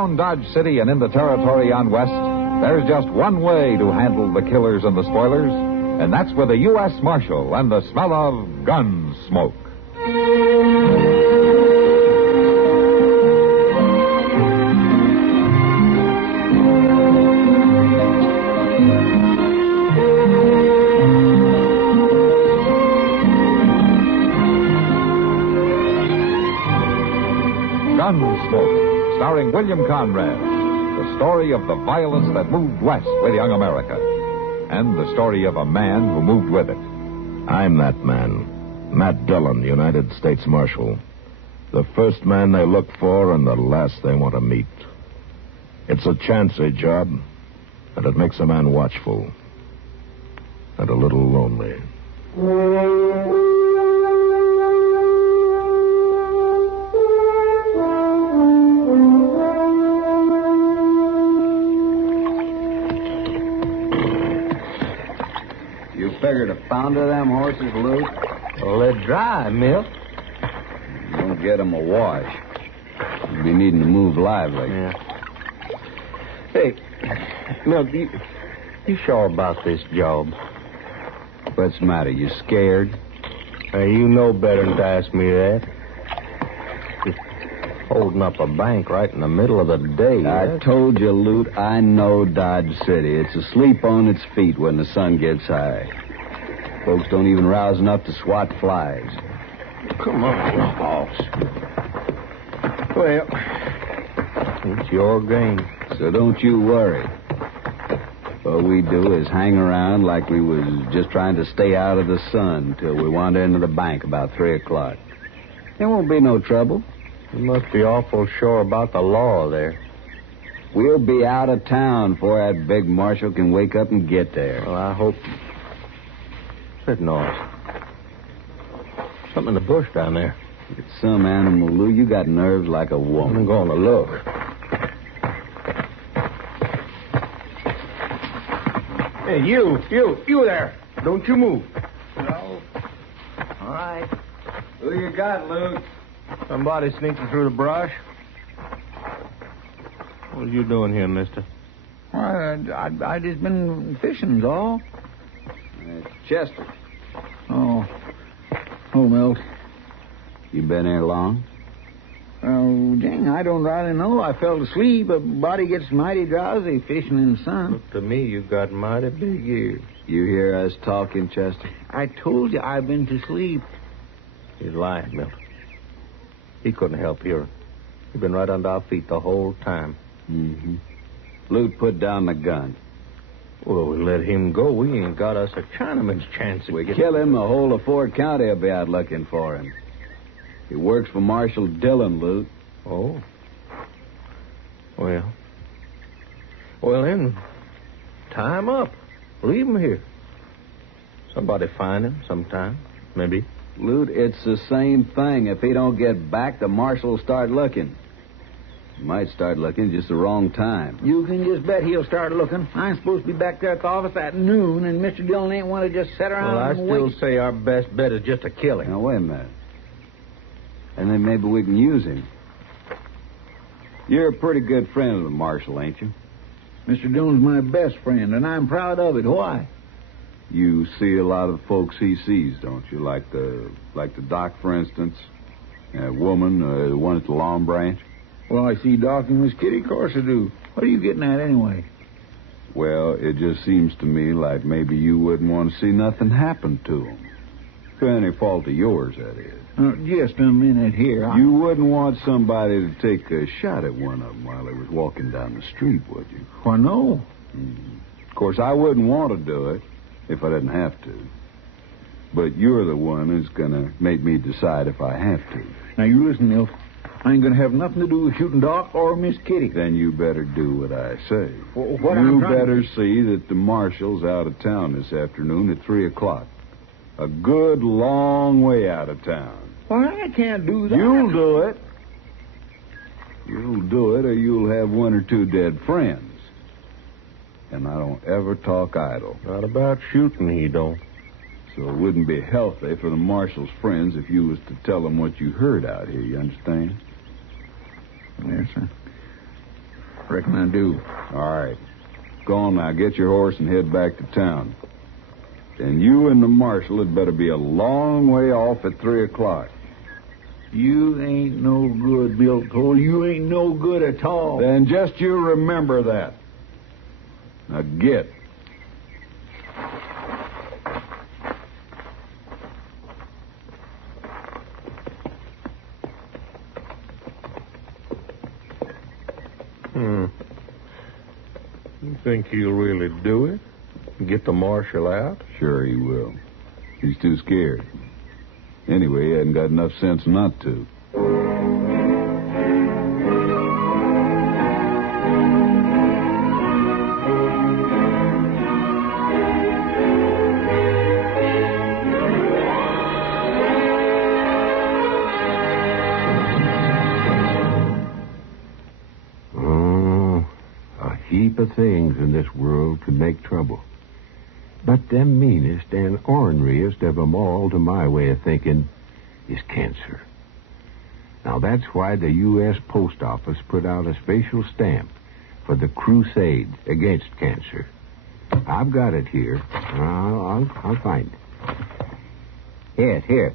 Around Dodge City and in the territory on West, there's just one way to handle the killers and the spoilers, and that's with a U.S. Marshal and the smell of Gunsmoke. Gunsmoke, starring William Conrad, the story of the violence that moved west with young America, and the story of a man who moved with it. I'm that man, Matt Dillon, United States Marshal. The first man they look for and the last they want to meet. It's a chancy job, and it makes a man watchful and a little lonely. Figured a pound of them horses, Luke? Well, they're dry, Milt. Don't get them a wash. You'll be needing to move lively. Yeah. Hey, Milt, you sure about this job? What's the matter? You scared? Hey, you know better than to ask me that. Just holding up a bank right in the middle of the day. I told you, Lute, I know Dodge City. It's asleep on its feet when the sun gets high. Folks don't even rouse enough to swat flies. Come on, boss. Well, it's your game. So don't you worry. All we do is hang around like we was just trying to stay out of the sun till we wander into the bank about 3 o'clock. There won't be no trouble. You must be awful sure about the law there. We'll be out of town before that big marshal can wake up and get there. Well, I hope... That noise. Something in the bush down there. It's some animal, Lou. You got nerves like a woman. I'm going to look. Hey, you there. Don't you move. No. All right. Who you got, Luke? Somebody sneaking through the brush. What are you doing here, mister? I just been fishing's all. Chester. Oh, Milt. You been here long? Oh, dang, I don't really know. I fell asleep. A body gets mighty drowsy fishing in the sun. Look to me, you've got mighty big ears. You hear us talking, Chester? I told you I've been to sleep. He's lying, Milt. He couldn't help hearing. He's been right under our feet the whole time. Mm-hmm. Lute, put down the gun. Well, we let him go. We ain't got us a Chinaman's chance. We kill him, the whole of Ford County will be out looking for him. He works for Marshal Dillon, Lute. Oh. Well, then, tie him up. Leave him here. Somebody find him sometime, maybe. Lute, it's the same thing. If he don't get back, the marshal will start looking. He might start looking just the wrong time. You can just bet he'll start looking. I'm supposed to be back there at the office at noon, and Mr. Dillon ain't want to just sit around Well, I and still wait. say our best bet is just to kill him. Now, wait a minute. And then maybe we can use him. You're a pretty good friend of the marshal, ain't you? Mr. Dillon's my best friend, and I'm proud of it. Why? You see a lot of the folks he sees, don't you? Like the doc, for instance. That woman, the one at the Long Branch. Well, I see Doc and Miss Kitty. Of course I do. What are you getting at anyway? Well, it just seems to me like maybe you wouldn't want to see nothing happen to them. Through any fault of yours, that is. Just a minute here. You wouldn't want somebody to take a shot at one of them while they was walking down the street, would you? Why, no. Of course, I wouldn't want to do it if I didn't have to. But you're the one who's going to make me decide if I have to. Now, you listen, Milt. I ain't going to have nothing to do with shooting Doc or Miss Kitty. Then you better do what I say. What you better see that the marshal's out of town this afternoon at 3 o'clock. A good long way out of town. Well, I can't do that. You'll do it. You'll do it, or you'll have one or two dead friends. And I don't ever talk idle. Not about shooting, he don't. So it wouldn't be healthy for the marshal's friends if you was to tell them what you heard out here, you understand? Yes, sir. Reckon I do. All right. Go on now. Get your horse and head back to town. And you and the marshal had better be a long way off at 3 o'clock. You ain't no good, Bill Cole. You ain't no good at all. Then just you remember that. Now get. You think he'll really do it? Get the marshal out? Sure he will. He's too scared. Anyway, he hadn't got enough sense not to. Heap of things in this world could make trouble. But the meanest and orneriest of them all, to my way of thinking, is cancer. Now, that's why the U.S. Post Office put out a special stamp for the crusade against cancer. I've got it here. I'll find it. Yes, here.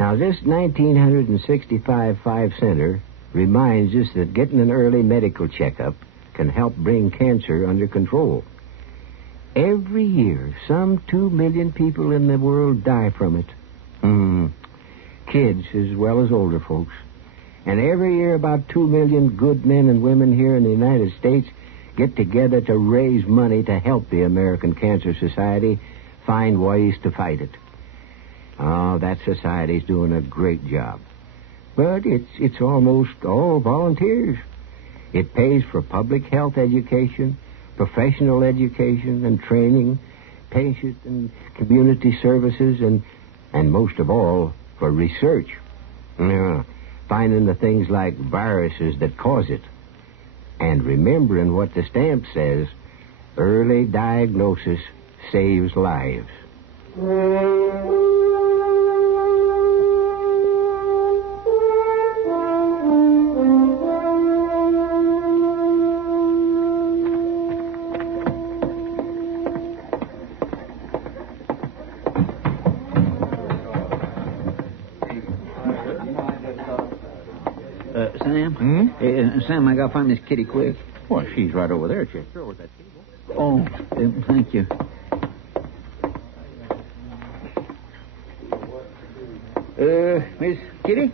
Now, this 1965 5-center reminds us that getting an early medical checkup can help bring cancer under control. Every year, some 2 million people in the world die from it. Kids as well as older folks. And every year, about 2 million good men and women here in the United States get together to raise money to help the American Cancer Society find ways to fight it. Oh, that society's doing a great job. But it's almost all volunteers. It pays for public health education, professional education and training, patient and community services, and most of all, for research. Finding the things like viruses that cause it. And remembering what the stamp says, early diagnosis saves lives. Sam? Sam, I gotta find this kitty quick. Well, she's right over there, Chester, over that table. Oh, thank you. Miss Kitty?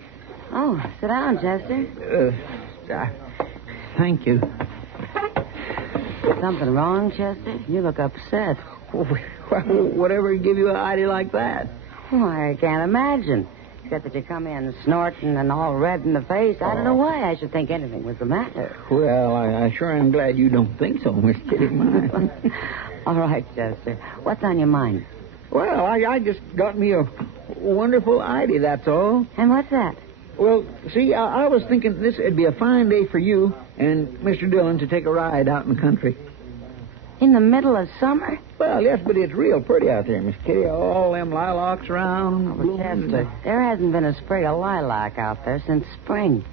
Oh, sit down, Chester. Thank you. Something wrong, Chester? You look upset. Whatever give you an idea like that? Why, I can't imagine. Except that you come in snorting and all red in the face. I don't know why I should think anything was the matter. Well, I sure am glad you don't think so, Miss Kitty. All right, Chester. What's on your mind? Well, I just got me a wonderful idea, that's all. And what's that? Well, see, I was thinking this would be a fine day for you and Mr. Dillon to take a ride out in the country. In the middle of summer? Well, yes, but it's real pretty out there, Miss Kitty. All them lilacs around. Oh, Chester, there hasn't been a sprig of lilac out there since spring.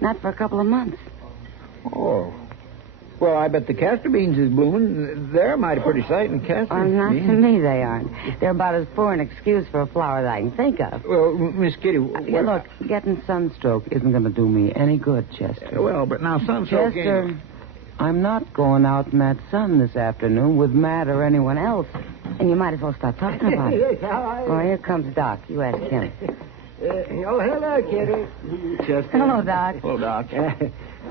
Not for a couple of months. Oh. Well, I bet the castor beans is blooming. They're a mighty pretty sight in castor. Oh, not to me, they aren't. They're about as poor an excuse for a flower that I can think of. Well, Miss Kitty... Look, getting sunstroke isn't going to do me any good, Chester. Well, but now sunstroke... Chester, I'm not going out in that sun this afternoon with Matt or anyone else. And you might as well start talking about it. Oh, here comes Doc. You ask him. Hello, Kitty. Chester. Hello, Doc. Hello, Doc.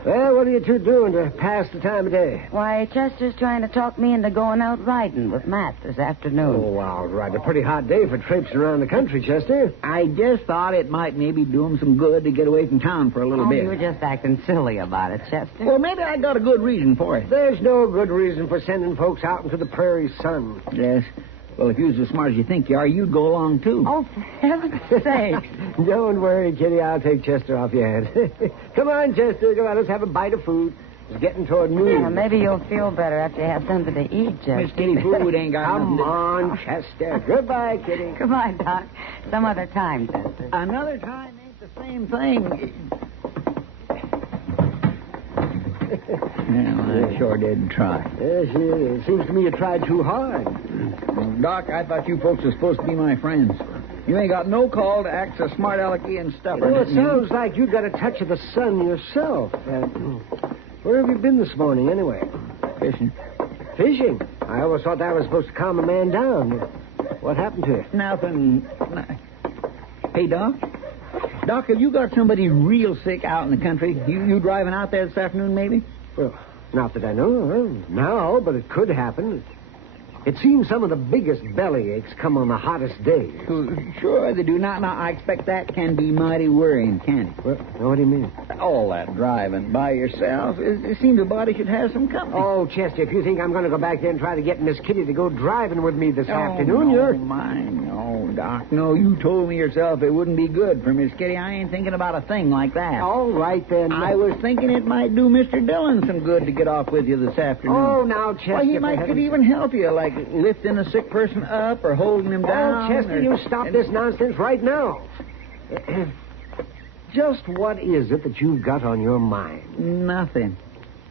Well, what are you two doing to pass the time of day? Why, Chester's trying to talk me into going out riding with Matt this afternoon. Oh, all right. A pretty hot day for traipsing around the country, Chester. I just thought it might maybe do him some good to get away from town for a little bit. You were just acting silly about it, Chester. Well, maybe I got a good reason for it. There's no good reason for sending folks out into the prairie sun. Yes. Well, if you're as smart as you think you are, you'd go along, too. Oh, for heaven's sake. Don't worry, Kitty. I'll take Chester off your head. Come on, Chester. Come on, let's have a bite of food. It's getting toward noon. Well, maybe you'll feel better after you have something to eat, Chester. Miss Kitty, food ain't got Come nothing to... on, Chester. Goodbye, Kitty. Goodbye, Doc. Some other time, Chester. Another time ain't the same thing. Well, I sure did try. Yes, it seems to me you tried too hard. Well, Doc, I thought you folks were supposed to be my friends. You ain't got no call to act so smart alecky and stubborn. Well, it sounds like you got a touch of the sun yourself. Where have you been this morning, anyway? Fishing. Fishing? I always thought that was supposed to calm a man down. What happened to you? Nothing. Hey, Doc. Doc, have you got somebody real sick out in the country? You driving out there this afternoon, maybe? Well, not that I know. Well, no, but it could happen. It seems some of the biggest belly aches come on the hottest days. Sure, they do not. Now, I expect that can be mighty worrying, can it? Well, what do you mean? All that driving by yourself. It seems a body should have some company. Oh, Chester, if you think I'm going to go back there and try to get Miss Kitty to go driving with me this afternoon, you're... No, Doc. No, you told me yourself it wouldn't be good for Miss Kitty. I ain't thinking about a thing like that. All right, then. I was thinking it might do Mr. Dillon some good to get off with you this afternoon. Oh, now, Chester... Well, he could even help you, like lifting a sick person up or holding him down. Oh, Chester, you stop this nonsense right now. Just what is it that you've got on your mind? Nothing.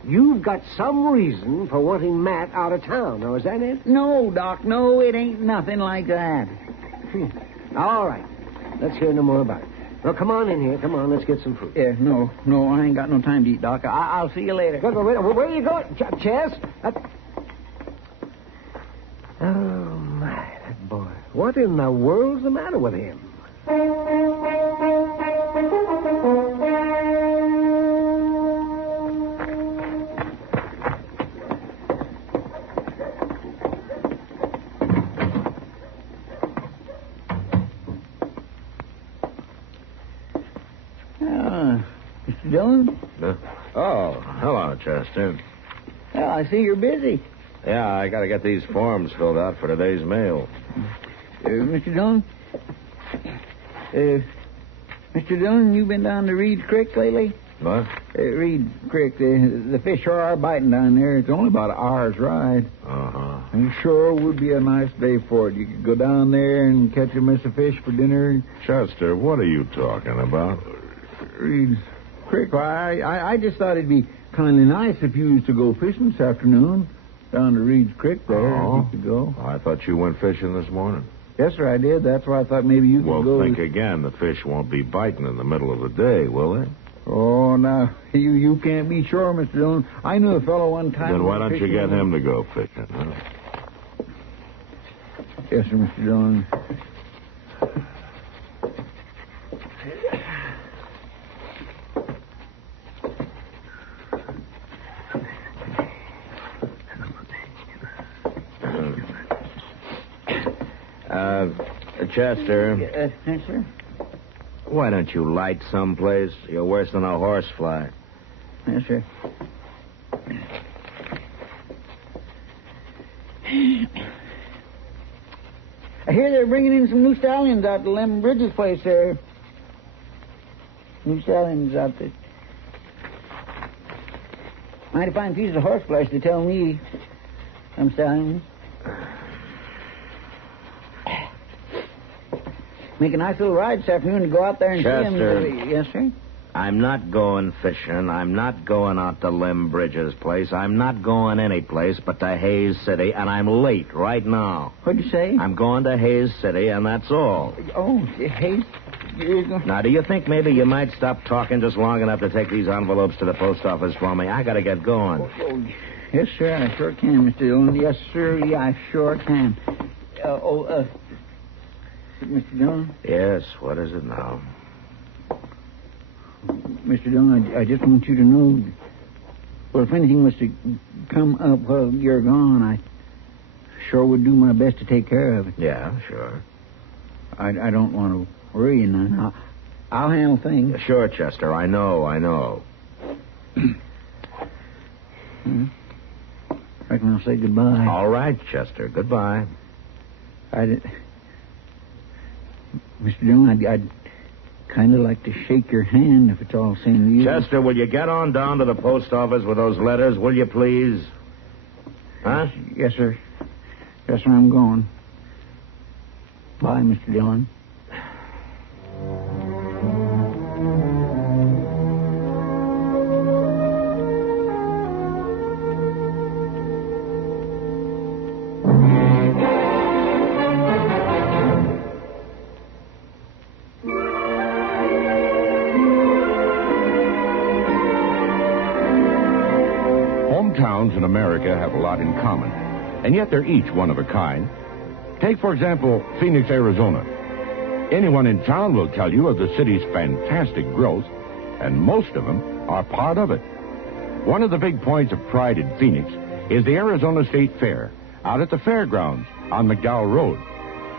You've got some reason for wanting Matt out of town. Now, is that it? No, Doc, no, it ain't nothing like that. All right. Let's hear no more about it. Well, come on in here. Come on, let's get some food. Yeah, no, I ain't got no time to eat, Doc. I'll see you later. Wait, where are you going? Chess? Oh, my, that boy. What in the world's the matter with him? Mr. Dillon? Oh, hello, Chester. Well, I see you're busy. Yeah, I got to get these forms filled out for today's mail. Mr. Dillon? Mr. Dillon, you been down to Reed's Creek lately? What? Reed Creek, the fish sure are biting down there. It's only about an hour's ride. Uh-huh. And sure would be a nice day for it. You could go down there and catch a mess of fish for dinner. Chester, what are you talking about? Reed's Creek, I just thought it'd be kind of nice if you used to go fishing this afternoon. Down to Reed's Creek there, Oh. you could go. I thought you went fishing this morning. Yes, sir, I did. That's why I thought maybe you could go. Well, think again. The fish won't be biting in the middle of the day, will they? Oh, now, you can't be sure, Mr. Dillon. I knew a fellow one time... Then why don't you get him to go fishing, huh? Yes, sir, Mr. Dillon. Chester. Yes, sir? Why don't you light someplace? You're worse than a horsefly. Yes, sir. I hear they're bringing in some new stallions out to Lem Bridges' place there. New stallions out there. Mighty fine piece of horseflesh, they tell me. Some stallions. Make a nice little ride this afternoon to go out there and Chester. see them. Yes, sir? I'm not going fishing. I'm not going out to Lem Bridges' place. I'm not going any place but to Hayes City, and I'm late right now. What'd you say? I'm going to Hayes City, and that's all. Oh, Hayes? Now, do you think maybe you might stop talking just long enough to take these envelopes to the post office for me? I got to get going. Oh, yes, sir, I sure can, Mr. Dillon. Yes, sir, yeah, I sure can. Mr. Dillon? Yes, what is it now? Mr. Dillon, I just want you to know, well, if anything was to come up while you're gone, I sure would do my best to take care of it. Yeah, sure. I don't want to worry you none. I'll handle things. Sure, Chester, I know. Reckon I'll say goodbye. All right, Chester, goodbye. Mr. Dillon, I'd kind of like to shake your hand if it's all the same to you. Chester, will you get on down to the post office with those letters, will you please? Huh? Yes, sir. Yes, sir, I'm going. Bye, Mr. Dillon. America have a lot in common, and yet they're each one of a kind. Take, for example, Phoenix, Arizona. Anyone in town will tell you of the city's fantastic growth, and most of them are part of it. One of the big points of pride in Phoenix is the Arizona State Fair, out at the fairgrounds on McDowell Road.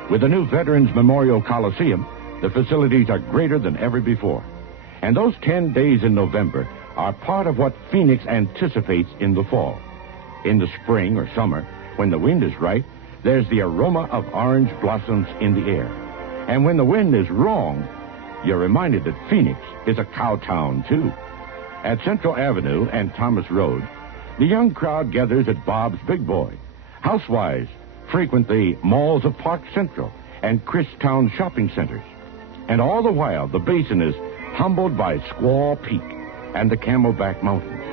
With the new Veterans Memorial Coliseum, the facilities are greater than ever before. And those 10 days in November are part of what Phoenix anticipates in the fall. In the spring or summer, when the wind is right, there's the aroma of orange blossoms in the air. And when the wind is wrong, you're reminded that Phoenix is a cow town, too. At Central Avenue and Thomas Road, the young crowd gathers at Bob's Big Boy. Housewives frequent the malls of Park Central and Christown shopping centers. And all the while, the basin is humbled by Squaw Peak and the Camelback Mountains.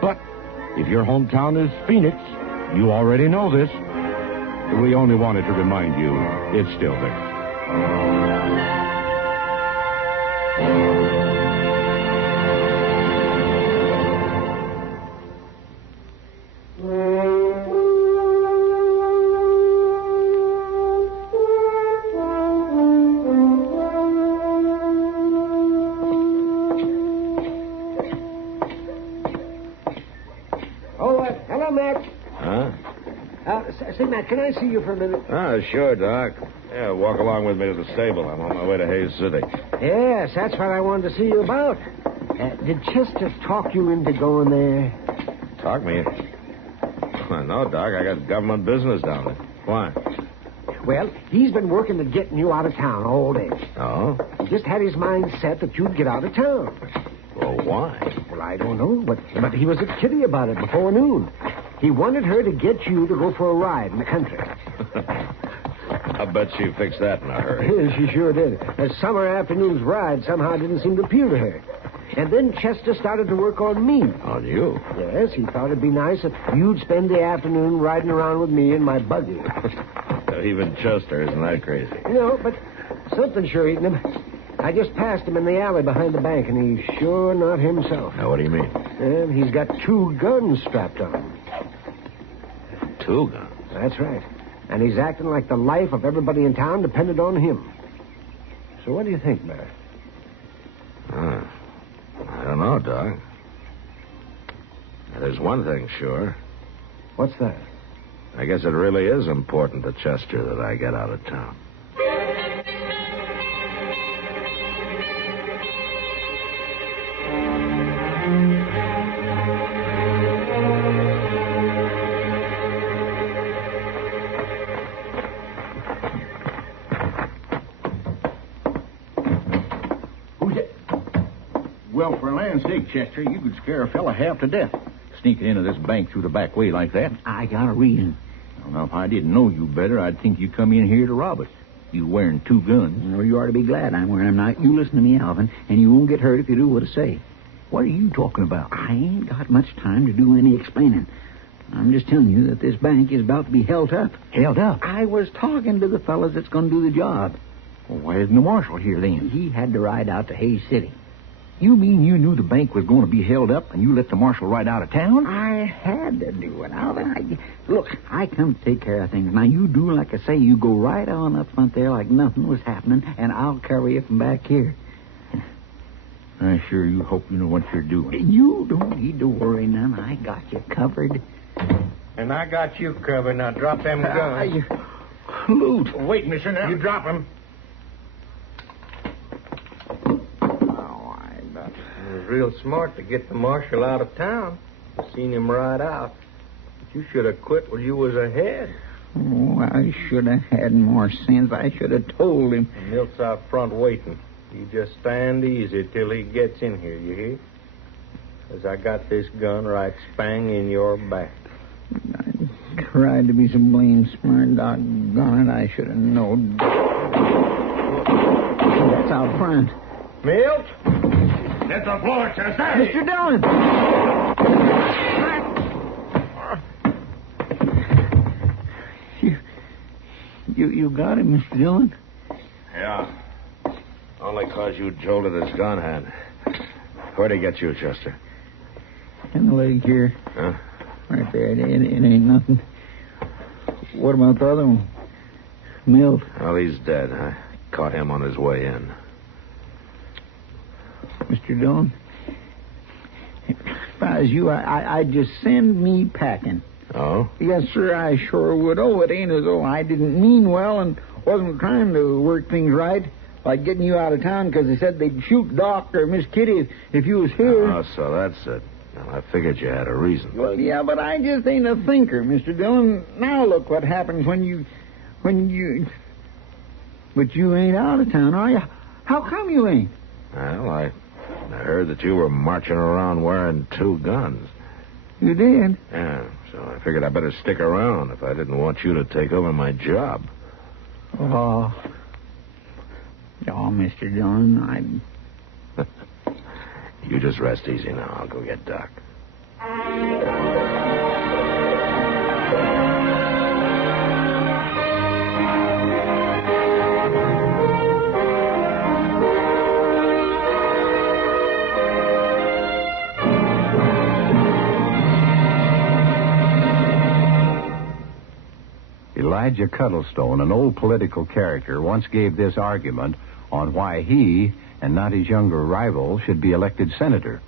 But if your hometown is Phoenix, you already know this. We only wanted to remind you it's still there. Hello, Mac. Huh? Say, Mac, can I see you for a minute? Oh, sure, Doc. Yeah, walk along with me to the stable. I'm on my way to Hayes City. Yes, that's what I wanted to see you about. Did Chester talk you into going there? Talk me? No, Doc. I got government business down there. Why? Well, he's been working at getting you out of town all day. Oh? He just had his mind set that you'd get out of town. Well, why? Well, I don't know, but he was at Kitty about it before noon. He wanted her to get you to go for a ride in the country. I bet she fixed that in a hurry. She sure did. A summer afternoon's ride somehow didn't seem to appeal to her. And then Chester started to work on me. On you? Yes, he thought it'd be nice if you'd spend the afternoon riding around with me in my buggy. Even Chester isn't that crazy. No, but something sure eating him. I just passed him in the alley behind the bank, and he's sure not himself. Now, what do you mean? And he's got 2 guns strapped on him. 2 guns? That's right. And he's acting like the life of everybody in town depended on him. So what do you think, Bear? I don't know, Doc. There's one thing sure. What's that? I guess it really is important to Chester that I get out of town. Well, for land's sake, Chester, you could scare a fella half to death sneaking into this bank through the back way like that. I got a reason. Well, now, if I didn't know you better, I'd think you'd come in here to rob us. You wearing 2 guns. Well, you ought to be glad I'm wearing them now. You listen to me, Alvin, and you won't get hurt if you do what I say. What are you talking about? I ain't got much time to do any explaining. I'm just telling you that this bank is about to be held up. Held up? I was talking to the fellas that's going to do the job. Well, why isn't the marshal here then? He had to ride out to Hayes City. You mean you knew the bank was going to be held up and you let the marshal ride out of town? I had to do it, Alvin. Look, I come to take care of things. Now, you do like I say. You go right on up front there like nothing was happening, and I'll carry you from back here. I sure you hope you know what you're doing. You don't need to worry none. I got you covered. And I got you covered. Now drop them guns. Loot. Wait, mister. Now. You drop them. It was real smart to get the marshal out of town. I seen him ride out. But you should have quit when you was ahead. Oh, I should have had more sense. I should have told him. The milk's out front waiting. You just stand easy till he gets in here, you hear? Because I got this gun right spang in your back. I tried to be so blame smart. Doggone it, I should have known. That's out front. Milt? Get the floor, Chester. Mr. Dillon! You got him, Mr. Dillon? Yeah. Only 'cause you jolted his gun hand. Where'd he get you, Chester? In the leg here. Huh? right there. It ain't nothing. What about the other one? Milt? Well, he's dead. I caught him on his way in. Mr. Dillon, if I was you, I'd just send me packing. Oh? Yes, sir, I sure would. Oh, it ain't as though I didn't mean well and wasn't trying to work things right, like getting you out of town because they said they'd shoot Doc or Miss Kitty if you was here. Oh, so that's it. Well, I figured you had a reason. Well, yeah, but I just ain't a thinker, Mr. Dillon. Now look what happens when you... But you ain't out of town, are you? How come you ain't? Well, I heard that you were marching around wearing 2 guns. You did? Yeah, so I figured I'd better stick around if I didn't want you to take over my job. Oh, Mr. Dillon, You just rest easy now. I'll go get Doc. Elijah Cuddlestone, an old political character, once gave this argument on why he, and not his younger rival, should be elected senator.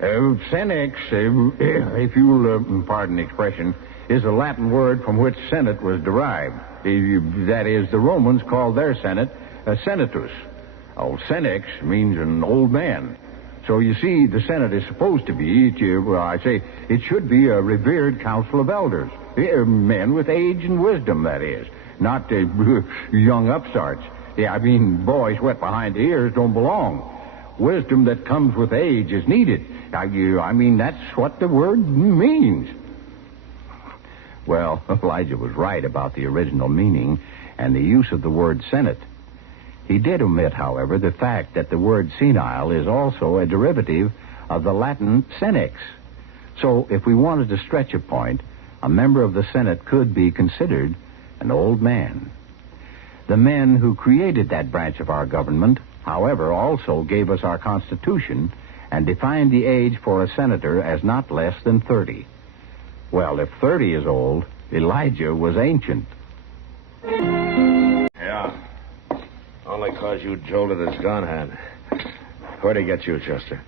Senex, if you'll pardon the expression, is a Latin word from which senate was derived. That is, the Romans called their senate a senatus. Senex means an old man. So you see, the Senate is supposed to be, it should be a revered council of elders. Men with age and wisdom, that is. Not young upstarts. Yeah, I mean, boys wet behind the ears don't belong. Wisdom that comes with age is needed. I mean, that's what the word means. Well, Elijah was right about the original meaning and the use of the word Senate. He did omit, however, the fact that the word senile is also a derivative of the Latin senex. So, if we wanted to stretch a point, a member of the Senate could be considered an old man. The men who created that branch of our government, however, also gave us our Constitution and defined the age for a senator as not less than 30. Well, if 30 is old, Elijah was ancient. Yeah. Only 'cause you jolted his gun hand. Where'd he get you, Chester?